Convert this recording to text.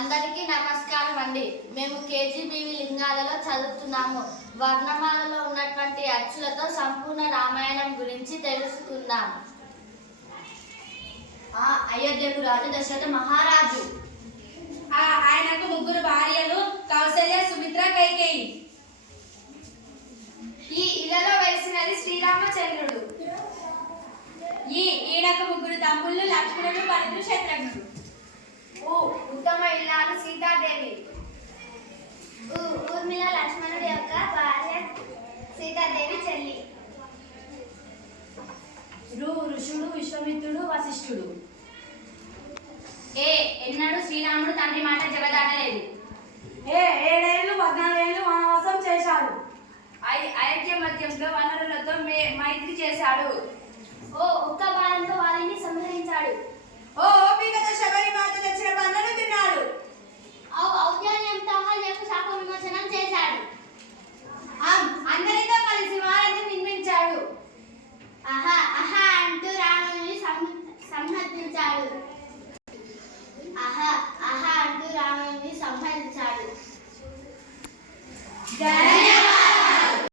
అందరికీ నమస్కారం అండి. మేము కేజీబీవి లింగాలలో చదువుతున్నాము. వర్ణమాలలో ఉన్నటువంటి అచ్చులతో సంపూర్ణ రామాయణం గురించి తెలుసుకుందాం. అయోధ్యకు రాజు దశరథ మహారాజు. ఆయనకు ముగ్గురు భార్యలు కౌసల్య, సుమిత్ర, కైకేయి. ఈ ఇలలో వెలిసినది శ్రీరామచంద్రుడు. ఈయనకు ముగ్గురు తమ్ముళ్ళు లక్ష్మణుడు, భరతుడు, శత్రుఘ్నుడు. ఉత్తమ ఇల్లాలు సీతాదేవి. ఊర్మిళ లక్ష్మణుడి యొక్క భార్య, సీతాదేవి చెల్లి. ఋషుడు, విశ్వామిత్రుడు, వశిష్ఠుడు. ఎన్నడూ శ్రీరాముడు తండ్రి మాట జవదాటలేదు. 7 ఏళ్ళు 14 ఏళ్ళు వనవాసం చేశాడు. అయోధ్య మధ్యంలో వనరులతో మైత్రి చేశాడు. ఒక్క బాణంతో వారిని సంహరించాడు. ఓ